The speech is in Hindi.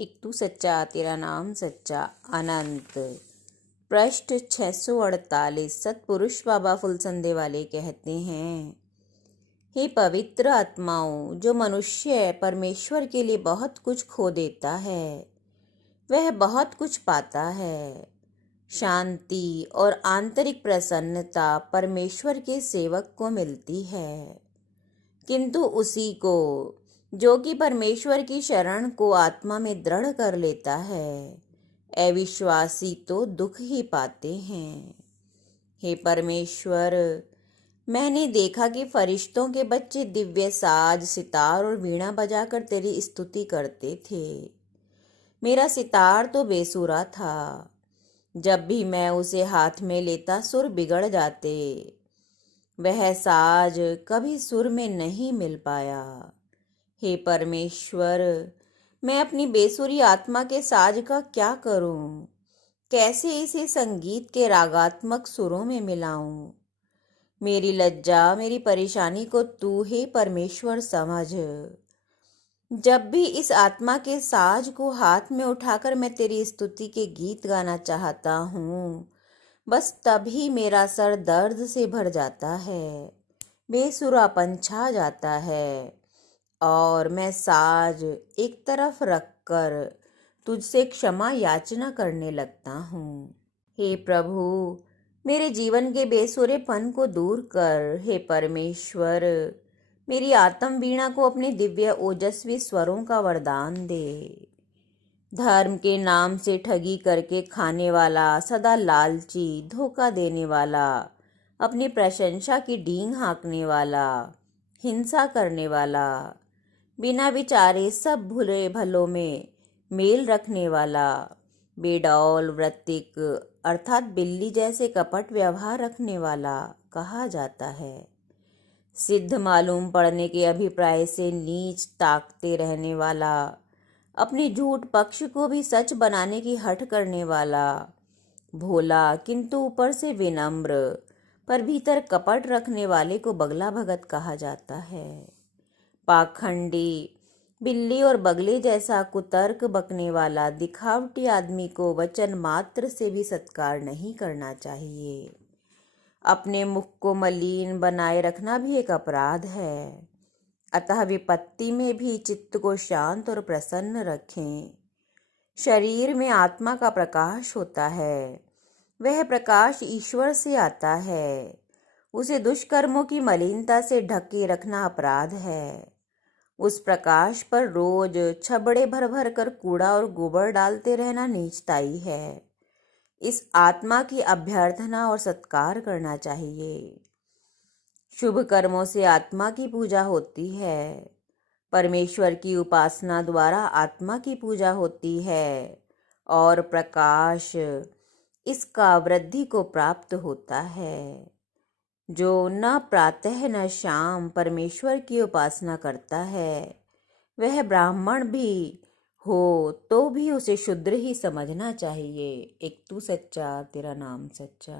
एक तू सच्चा तेरा नाम सच्चा अनंत। पृष्ठ 648। सतपुरुष बाबा फुलसंदे वाले कहते हैं, हे पवित्र आत्माओं, जो मनुष्य परमेश्वर के लिए बहुत कुछ खो देता है वह बहुत कुछ पाता है। शांति और आंतरिक प्रसन्नता परमेश्वर के सेवक को मिलती है, किंतु उसी को जो कि परमेश्वर की शरण को आत्मा में दृढ़ कर लेता है, अविश्वासी तो दुख ही पाते हैं। हे परमेश्वर, मैंने देखा कि फरिश्तों के बच्चे दिव्य साज, सितार और वीणा बजाकर तेरी स्तुति करते थे। मेरा सितार तो बेसुरा था, जब भी मैं उसे हाथ में लेता सुर बिगड़ जाते। वह साज कभी सुर में नहीं मिल पाया। हे परमेश्वर, मैं अपनी बेसुरी आत्मा के साज का क्या करूं? कैसे इसे संगीत के रागात्मक सुरों में मिलाऊं? मेरी लज्जा, मेरी परेशानी को तू हे परमेश्वर समझ। जब भी इस आत्मा के साज को हाथ में उठाकर मैं तेरी स्तुति के गीत गाना चाहता हूँ, बस तभी मेरा सर दर्द से भर जाता है, बेसुरापन छा जाता है और मैं साज एक रख कर तुझसे क्षमा याचना करने लगता हूँ। हे प्रभु, मेरे जीवन के बेसुरेपन को दूर कर। हे परमेश्वर, मेरी आत्म वीणा को अपने दिव्य ओजस्वी स्वरों का वरदान दे। धर्म के नाम से ठगी करके खाने वाला, सदा लालची, धोखा देने वाला, अपनी प्रशंसा की डींग हाँकने वाला, हिंसा करने वाला, बिना विचारे सब भुले भलों में मेल रखने वाला, बेडौल वृत्तिक अर्थात बिल्ली जैसे कपट व्यवहार रखने वाला कहा जाता है। सिद्ध मालूम पड़ने के अभिप्राय से नीच ताकते रहने वाला, अपने झूठ पक्ष को भी सच बनाने की हठ करने वाला, भोला किंतु ऊपर से विनम्र पर भीतर कपट रखने वाले को बगला भगत कहा जाता है। पाखंडी, बिल्ली और बगले जैसा कुतर्क बकने वाला, दिखावटी आदमी को वचन मात्र से भी सत्कार नहीं करना चाहिए। अपने मुख को मलिन बनाए रखना भी एक अपराध है। अतः विपत्ति में भी चित्त को शांत और प्रसन्न रखें। शरीर में आत्मा का प्रकाश होता है, वह प्रकाश ईश्वर से आता है। उसे दुष्कर्मों की मलिनता से ढके रखना अपराध है। उस प्रकाश पर रोज छबड़े भर भर कर कूड़ा और गोबर डालते रहना नीचताई है। इस आत्मा की अभ्यर्थना और सत्कार करना चाहिए। शुभ कर्मों से आत्मा की पूजा होती है। परमेश्वर की उपासना द्वारा आत्मा की पूजा होती है और प्रकाश इसका वृद्धि को प्राप्त होता है। जो न प्रातः न शाम परमेश्वर की उपासना करता है, वह ब्राह्मण भी हो तो भी उसे शूद्र ही समझना चाहिए। एक तू सच्चा तेरा नाम सच्चा।